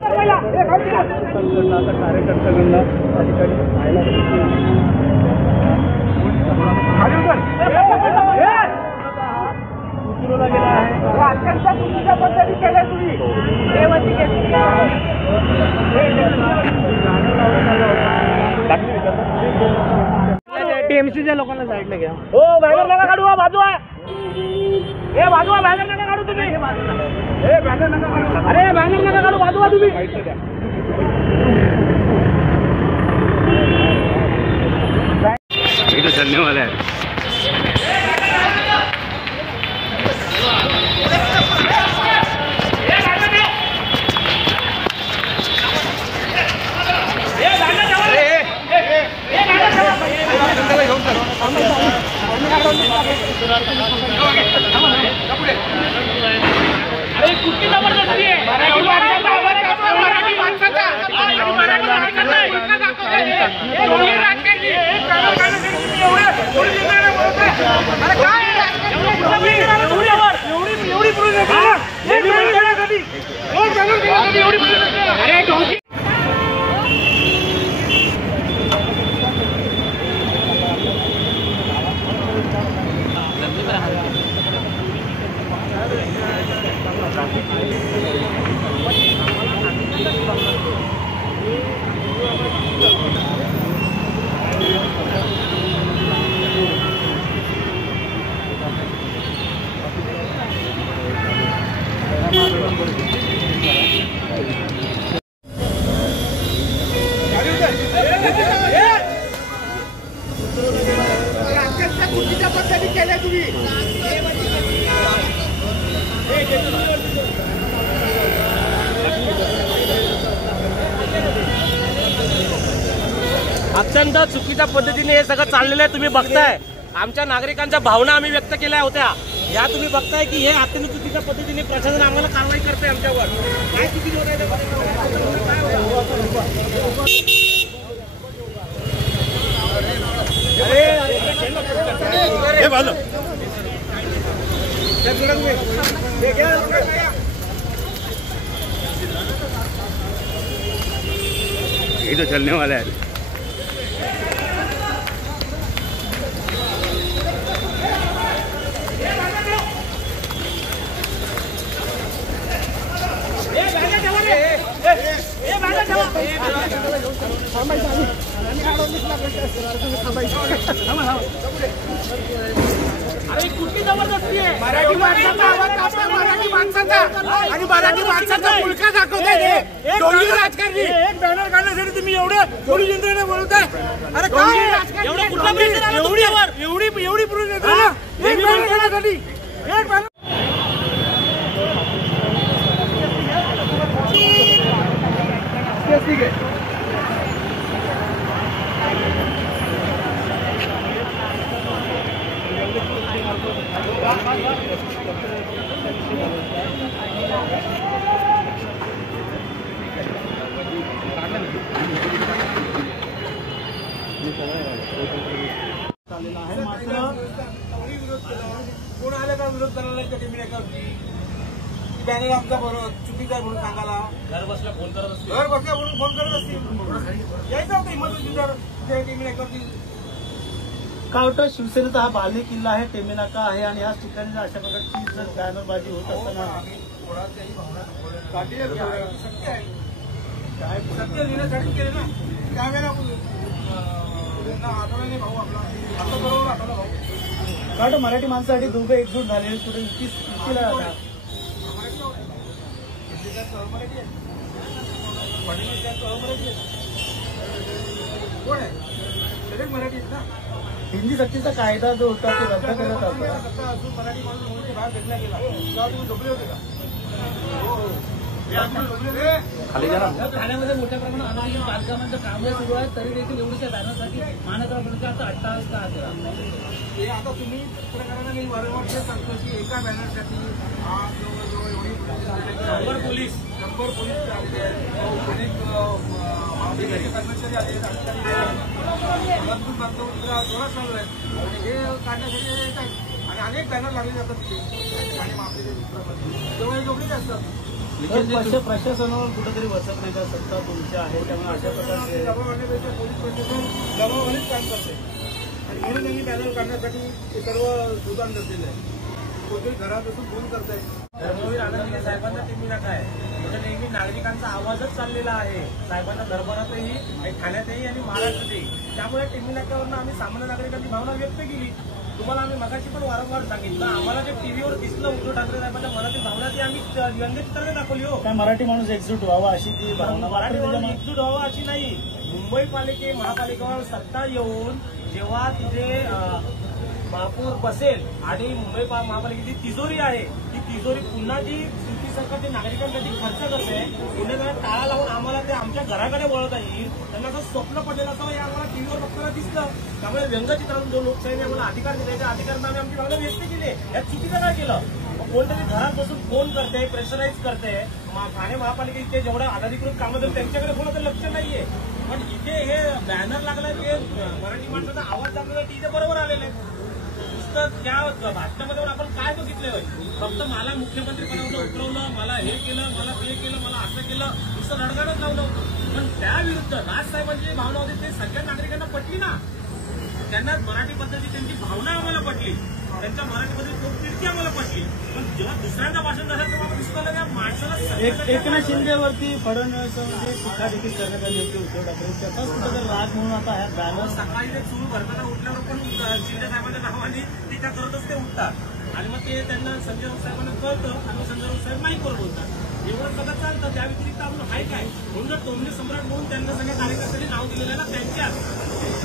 कार्यकर्त्यांना अधिकारी उतरवला गेला आहे. अत्यंत चुकीच्या पद्धती केल्या तुम्ही. टीएमसीच्या लोकांना साईडला घ्या. हो बॅनर नका काढू. बाजू आहे. हे बाजू आहे. बॅनर नका काढू तुम्ही. हे बॅनर नका काढू. अरे बॅनर नका काढू. बाजू आहे तुम्ही. इधर चलने वाला है. अरे कुठली जबरदस्ती आहे. पद्धती केल्या तुम्ही. अत्यंत चुकीच्या पद्धतीने हे सगळं चाललेलं आहे. तुम्ही बघताय आमच्या नागरिकांच्या भावना आम्ही व्यक्त केल्या होत्या. या तुम्ही बघताय की हे अत्यंत चुकीच्या पद्धतीने प्रशासन आम्हाला कारवाई करते आमच्यावर. काय चुकीचं होत आहे ये तो चलने वाला है. अरे कुठली जबरदस्ती आहे. मराठी माणसाचा आवाज कापला. मराठी माणसाचा आणि मराठी माणसाचा मुलगा दाखवताय. दोन्ही राजकारणी एक बॅनर काढण्यासाठी तुम्ही एवढे पोलीस यंत्रणा बोलताय. अरे काय एवढं कुठला एवढी पोलीस यंत्रणा एक बॅनर काढण्यासाठी एक बॅनर. ठीक आहे. कोण आलं का विरोध करायला बॅनर आमचा बरोबर चुकीचा आहे म्हणून सांगायला घर बसल्या फोन करत असतील. घर बसल्या म्हणून फोन करत असतील. यायचं होतं हिंमत. कावटा शिवसेनेचा हा बाले किल्ला आहे. टेमेनाका आहे आणि याच ठिकाणी अशा प्रकारची जर बॅनरबाजी होत असताना कोणाच्याही भावना शक्य आहे. सत्य लिहिण्यासाठी केले ना. त्यावेळेला आठवड्याने भाऊ आपला आता बरोबर आठवला भाऊ. कावटा मराठी माणसासाठी दोघं एकजूट झालेले कुठे युतीला कोण आहे. सगळे मराठी आहेत ना. हिंदी सक्तीचा कायदा जो होता तो रद्द करत होता. अजून मराठी माणूस म्हणून बाहेर फेकला गेला. तेव्हा तुम्ही झोपले होते का. ठाण्यामध्ये मोठ्या प्रमाणात अनाधिकृत बांधकामांचं काम सुरू आहे. तरी देखील एवढ्या बॅनरसाठी महानगरपालिका आता अट्टाहास का केला. हे आता तुम्ही पत्रकारांना मी वारंवार सांगतो की एका बॅनरसाठी जवळजवळ एवढी 100 पोलीस आलेले आहेत. अनेक कर्मचारी आले आहेत. अधिकारी जोरात चालू आहेत. आणि हे काढण्यासाठी येत आहेत. आणि अनेक बॅनर लागले जातात तिथे. आणि आपले जवळ जोडलेले असतात. प्रशासनावर कुठेतरी बसत नाही का? सत्ता तुमच्या आहे, त्यामुळे अशा प्रकारचे दबाव आणण्यापेक्षा पोलीस प्रशासन दबावानेच काम करते आणि म्हणून त्यांनी बॅनर काढण्यासाठी हे सर्व सुधारण करलेलं आहे. कोणतरी घरात बसून फोन करताय. धर्मवीर आनंद साहेबांचा टीम नाका आहे, म्हणजे नेहमी नागरिकांचा आवाजच चाललेला आहे साहेबांच्या दरबारातही आणि ठाण्यातही आणि महाराष्ट्रातही. त्यामुळे टीम नाक्यावरनं आम्ही सामान्य नागरिकांची भावना व्यक्त केली. तुम्हाला आम्ही मगाशी पण वारंवार सांगितलं, आम्हाला जे टीव्हीवर दिसलं उद्धव ठाकरे साहेबांच्या मनातील भावना ती आम्ही व्यंगचित्राने दाखवली. हो, काय मराठी माणूस एकजूट व्हावा अशी ती भावना, मराठी माणूस एकजूट व्हावा अशी नाही. मुंबई महापालिकेवर सत्ता येऊन जेव्हा तिथे महापौर बसेल आणि मुंबई महापालिकेची तिजोरी आहे, ती तिजोरी पुन्हा जी युती सरकारच्या नागरिकांसाठी खर्च करते, पुन्हा त्यांना टाळा लावून आम्हाला ते आमच्या घराकडे वळवता येईल, त्यांना असं स्वप्न पडलेलं असं हे आम्हाला टीव्हीवर बघताना दिसलं. त्यामुळे व्यंगचित्रातून जो लोकशाहीने आम्हाला अधिकार दिले त्या अधिकारांना आम्ही आमची भावना व्यक्त केली. यात चुकीचं काय केलं? कोणतरी घरात बसून फोन करते, प्रेशराईज करते. ठाणे महापालिकेचे जेवढ्या अनधिकृत कामं आहेत त्यांच्याकडे कोणाचं लक्ष नाहीये. पण इथे हे बॅनर लागलं की मराठी माणसाचा आवाज दाखवला की इथे बरोबर आलेलं आहे. नुसतं त्या भाषणामध्ये आपण काय बघितलं? फक्त मला मुख्यमंत्रीपदावर उतरवलं, मला हे केलं, मला ते केलं, मला असं केलं, नुसतं रडगाडच लावलं. पण त्याविरुद्ध राजसाहेबांची जी भावना होती ते सगळ्या नागरिकांना पटली ना. त्यांना मराठी पद्धती त्यांची भावना आम्हाला पटली, त्यांच्या मराठीमध्ये पोटतिडकी आम्हाला पटली. पण जेव्हा दुसऱ्यांदा भाषण झालं तेव्हा दिसतं त्या माणसाला एकनाथ शिंदेवरती फडणवीसांमध्ये टीका देखील करण्यात आली होती उद्धव ठाकरे, त्याचाच कुठेतरी राग म्हणून आता ह्या बॅनर सकाळी ते चूल भरताना उठल्यावर पण शिंदे साहेबांच्या नावाने टीका करतच ते उठतात आणि मग ते त्यांना संजय राऊत साहेबांना कळतं आणि संजय राऊत साहेब नाही करू बोलतात. एवढं सगळं चालतं. त्या व्यतिरिक्त आपण आहे काय म्हणून जर टोमणे सम्राट म्हणून त्यांना सगळ्या कार्यकर्त्यांनी नाव दिलेलं आहे ना, त्यांच्याच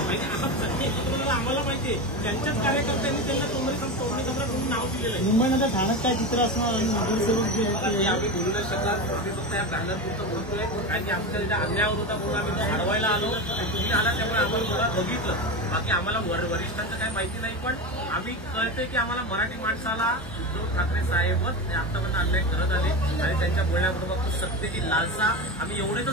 माहिती आता सत्य एकत्र आम्हाला माहितीये त्यांच्याच कार्यकर्त्यांनी त्यांना टोमणे सम्राट म्हणून नाव दिलेलं आहे. मुंबईनंतर ठाण्यात काय चित्र असणार आणि नगरसेवक जे आहे आम्ही बोलूनच शकतात. फक्त या बॅनरपुरतं बोलतोय कारण की आमच्या इथे अन्याय होता म्हणून आम्ही तो अडवायला आलो आणि तुम्ही आला त्यामुळे आम्हाला थोडा बघितलं. बाकी आम्हाला वरिष्ठांचं काही माहिती नाही, पण आम्ही कळते की आम्हाला मराठी माणसाला उद्धव ठाकरे साहेबच आतापर्यंत अन्याय करत आले आणि त्यांच्या बोलण्याबरोबर फक्त सत्तेची लालसा आम्ही एवढेच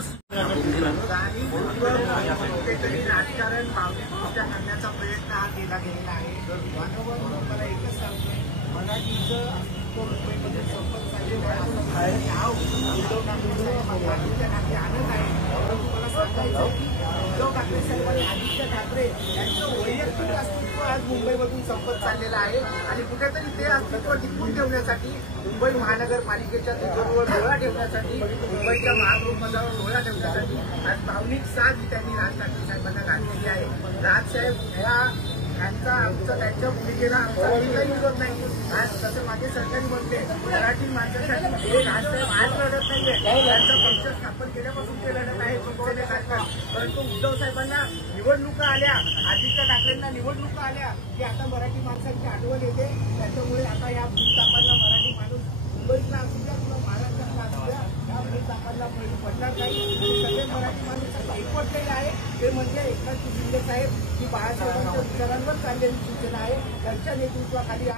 राजकारण भावनिकदृष्ट्या करण्याचा प्रयत्न हा केला गेलेला आहे. वारंवार मला एकच सांगतोय, मराठीचं मुंबईमध्ये संपर्क झालेलं आहे असं उद्धव ठाकरे आदित्य ठाकरे आणत आहे. परंतु मला सांगायचं की उद्धव ठाकरे साहेब आणि आदित्य ठाकरे यांचं वैयक्तिक अस्तित्व आज मुंबईमधून संपत चाललेलं आहे आणि कुठेतरी ते अस्तित्व टिकवून ठेवण्यासाठी मुंबई महानगरपालिकेच्या तिजोरीवर डोळा ठेवण्यासाठी, मुंबईच्या महापौरपदावर डोळा ठेवण्यासाठी आज भावनिक साथ त्यांनी राज ठाकरे साहेबांना घातलेली आहे. राजसाहेब त्यांच्या भूमिकेला आमचा काही विरोध नाही. आज तसं माझे सरकारी म्हणते मराठी माणसासाठी राजसाहेब आज लढत नाहीये, त्यांचा पक्ष स्थापन केल्यापासून ते लढत आहे शिवसेने सरकार. परंतु उद्धव साहेबांना निवडणुका आल्या, आदित्य ठाकरेंना निवडणुका आल्या की आता मराठी माणसांची आठवण येते. त्याच्यामुळे आता या भूतापांना मराठी माणूस मुंबईतला असू द्या किंवा महाराष्ट्रातला असू द्या या भूतापांना पडणार नाही. सगळे मराठी माणूस एकवटलेले आहे ते म्हणजे एकनाथ शिंदे साहेब ही बाळासाहेबांच्या विचारांवर चाललेली सूचना आहे. त्यांच्या नेतृत्वाखाली